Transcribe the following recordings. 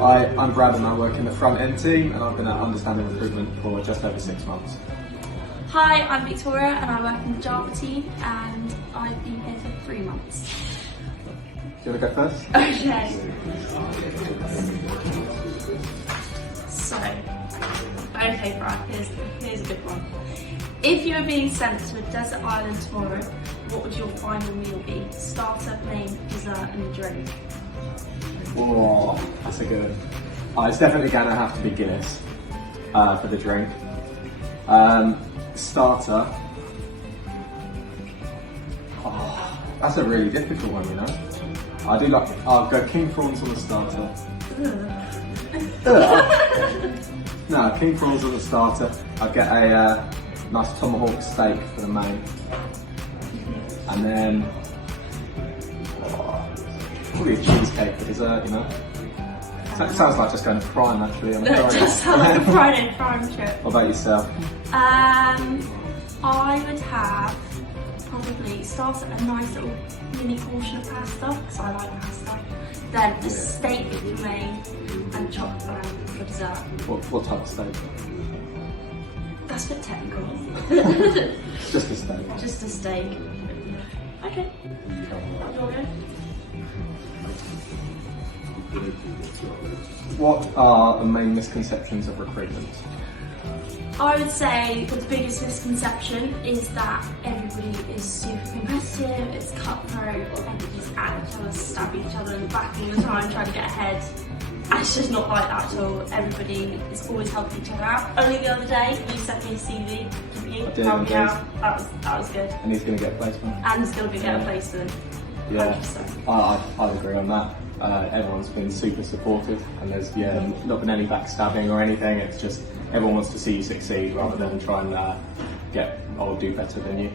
I'm Brad and I work in the front end team, and I've been at Understanding Recruitment for just over 6 months. Hi, I'm Victoria and I work in the Java team and I've been here for 3 months. Do you want to go first? Okay. So, okay Brad, here's a big one. If you were being sent to a desert island tomorrow, what would your final meal be? Starter, main, dessert and drink? Oh, that's a good one. It's definitely going to have to be Guinness for the drink. Starter. Oh, that's a really difficult one, you know. I'll go king prawns on the starter. No, king prawns on the starter. I'll get a nice tomahawk steak for the main. And then probably a cheesecake for dessert, you know. That sounds like just going to prime actually. It does sound like a Friday prime trip. What about yourself? I would have probably start at a nice little mini portion of pasta because I like pasta. Then a steak for main and chopped lamb for dessert. What type of steak? That's a bit technical. Just a steak. Just a steak. Okay. You're good. What are the main misconceptions of recruitment? I would say the biggest misconception is that everybody is super competitive, it's cutthroat, everybody's at each other, stabbing each other in the back all the time, trying to get ahead. And it's just not like that at all. Everybody is always helping each other out. Only the other day, you sent me a CV, didn't you? I did, Help me out. That was good. And he's going to get a placement. And he's going to get a placement. Yeah, 100%. I'd agree on that. Everyone's been super supportive, and there's not been any backstabbing or anything. It's just everyone wants to see you succeed rather than try and do better than you.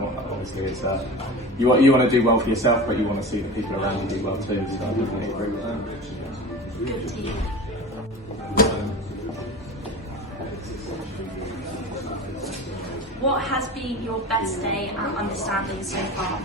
Obviously, it's you want to do well for yourself, but you want to see the people around you do well too. So I definitely agree with that. Good team. What has been your best day at Understanding so far?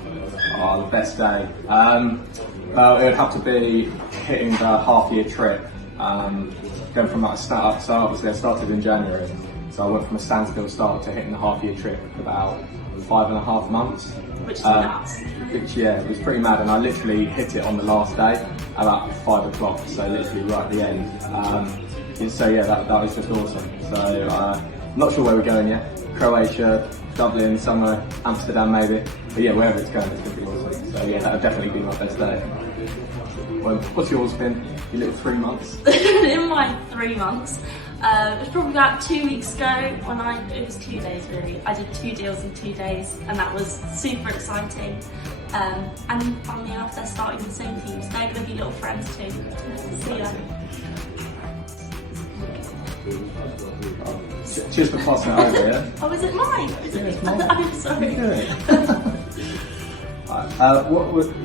Oh, the best day. Well, it would have to be hitting the half-year trip. Going from that start, so obviously I started in January, so I went from a standstill start to hitting the half-year trip in about 5.5 months. Which is nuts. It was pretty mad, and I literally hit it on the last day about 5 o'clock, so literally right at the end. So yeah, that was just awesome. So not sure where we're going yet. Croatia, Dublin, somewhere, Amsterdam maybe. But yeah, wherever it's going, it's going to be awesome. So yeah, that would definitely be my best day. Well, what's yours been? Your little 3 months? In my 3 months. It was probably about 2 weeks ago it was 2 days really. I did 2 deals in 2 days and that was super exciting. And funnily enough, they're starting the same team, so they're going to be little friends too. See ya. Cheers for passing it over, yeah? Oh, is it mine? Yeah, it's mine. I'm sorry.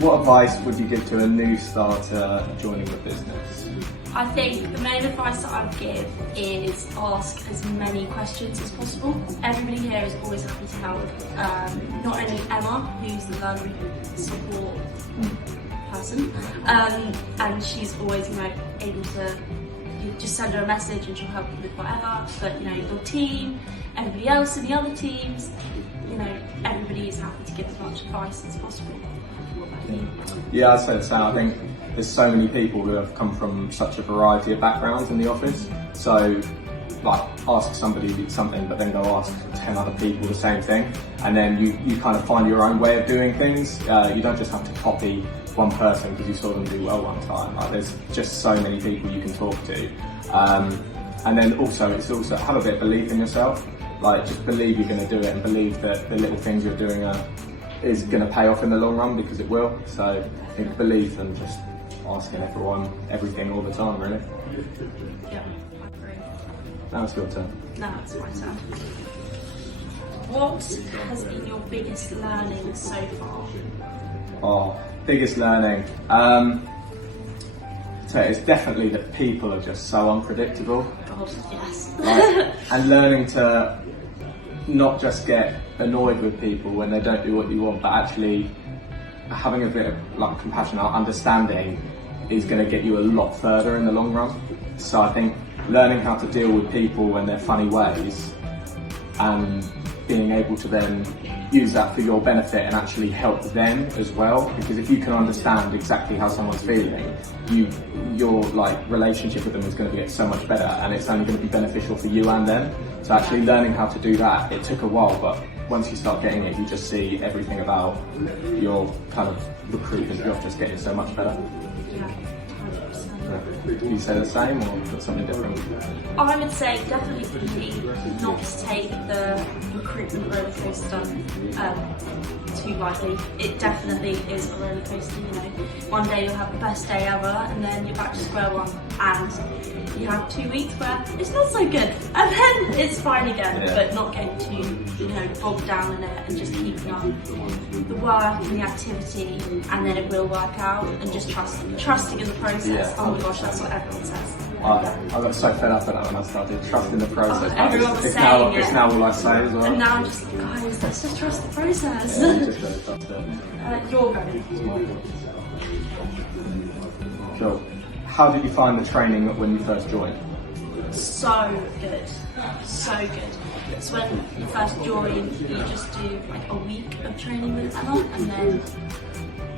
What advice would you give to a new starter joining the business? I think the main advice that I would give is ask as many questions as possible. Everybody here is always happy to help. Not only Emma, who's the learning support person, and she's always able to just send her a message and she'll help you with whatever. But your team, everybody else in the other teams, everybody is happy to give as much advice as possible. What about you? Yeah, I'd say the same. I think there's so many people who have come from such a variety of backgrounds in the office. So, ask somebody something, but then go ask 10 other people the same thing, and then you kind of find your own way of doing things. You don't just have to copy one person because you saw them do well one time. There's just so many people you can talk to, and then it's also have a bit of belief in yourself. Just believe you're going to do it, and believe that the little things you're doing is going to pay off in the long run, because it will. So I think belief and just asking everyone everything all the time, really. Yeah, I agree. Now it's your turn. Now it's my turn. What has been your biggest learning so far? Oh, biggest learning. So it's definitely that people are just so unpredictable. God, yes. And learning to not just get annoyed with people when they don't do what you want, but actually having a bit of compassion or understanding is going to get you a lot further in the long run. So I think learning how to deal with people and their funny ways and being able to then use that for your benefit and actually help them as well, because if you can understand exactly how someone's feeling, your like relationship with them is going to get so much better, and it's only going to be beneficial for you and them. So actually learning how to do that, it took a while, but once you start getting it, you just see everything about your kind of recruitment job just getting so much better. Yeah, 100%. Do you say the same or got something different? I would say definitely for me not to take the recruitment roller coaster too lightly. It definitely is a roller coaster, you know. One day you'll have the best day ever and then you're back to square one, and you have 2 weeks where it's not so good and then it's fine again. Yeah. But not getting too, you know, bogged down in it and just keeping up the work and the activity, and then it will work out, and just trusting in the process. Yeah. Oh my gosh, that's what everyone says. I got so fed up with that when I started, trusting the process. Everyone was it's saying now, it's now all I say as well. And now I'm just like, guys, let's just trust the process. Yeah, you just gotta trust it. You're going. Cool. How did you find the training when you first joined? So good. So good. So when you first join, you just do like a week of training with Emma, and then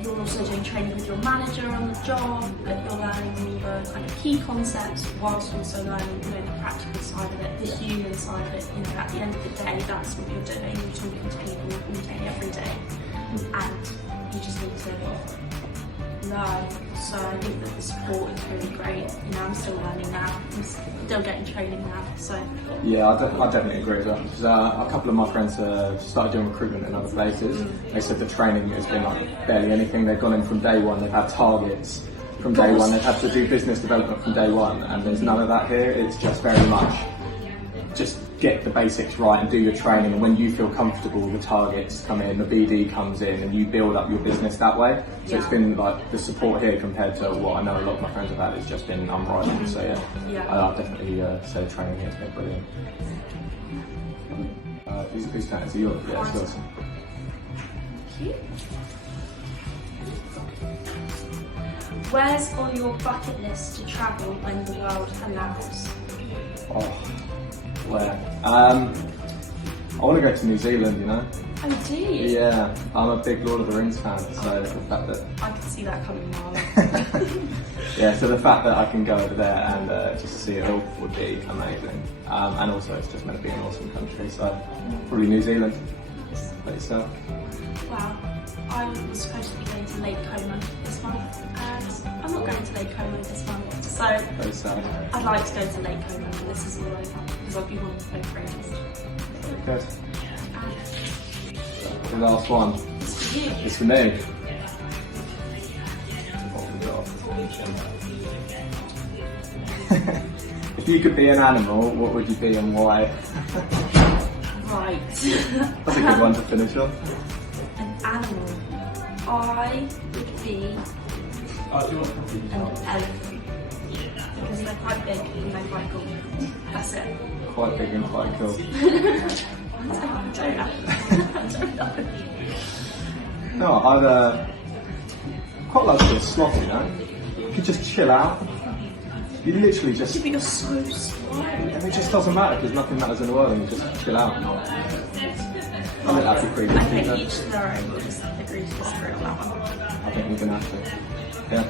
you're also doing training with your manager on the job, but you're learning all the kind of key concepts whilst also learning, you know, the practical side of it, the human side of it. You know, at the end of the day, that's what you're doing. You're talking to people all day, every day, and you just need to learn. So I think that the support is really great. You know, I'm still learning now. I'm still getting training now. So yeah, I definitely agree with that. Because a couple of my friends started doing recruitment in other places. They said the training has been like barely anything. They've gone in from day one. They've had targets from day one. They've had to do business development from day one, and there's none of that here. It's just very much just get the basics right and do your training, and when you feel comfortable, the targets come in, the BD comes in, and you build up your business that way. So it's been like the support here compared to what I know a lot of my friends have had has just been unrivaled. So yeah. I'll definitely say the training here has been brilliant. Who's turn? Is it yours? Yeah, it's yours. Thank you. Where's on your bucket list to travel when the world allows? Oh, where? I want to go to New Zealand, you know? Oh, do you? Yeah, I'm a big Lord of the Rings fan, so the fact that... I can see that coming now. Yeah, so the fact that I can go over there and just see it all would be amazing. And also it's just meant to be an awesome country, so probably New Zealand. But yourself? Wow, I was supposed to be going to Lake Como this month, and I'm not going to Lake Como this month, so Very sad. I'd like to go to Lake Como, but this is all over, because I've been wanting to go for ages. Good. The last one. It's for you. It's for me. If you could be an animal, what would you be and why? Right. That's a good one to finish off. An animal. I would be an elephant. Because they're quite big and they're quite cool. That's it. Quite big and quite cool. I don't know. No, I'd quite like to be a sloth, you know? You could just chill out. You literally just... You think you're so smart. And it just doesn't matter because nothing matters in the world and you just chill out. I think that'd be pretty good. I think each to their own. We'll just agree to disagree on that one. I think we're going to have to. Yeah.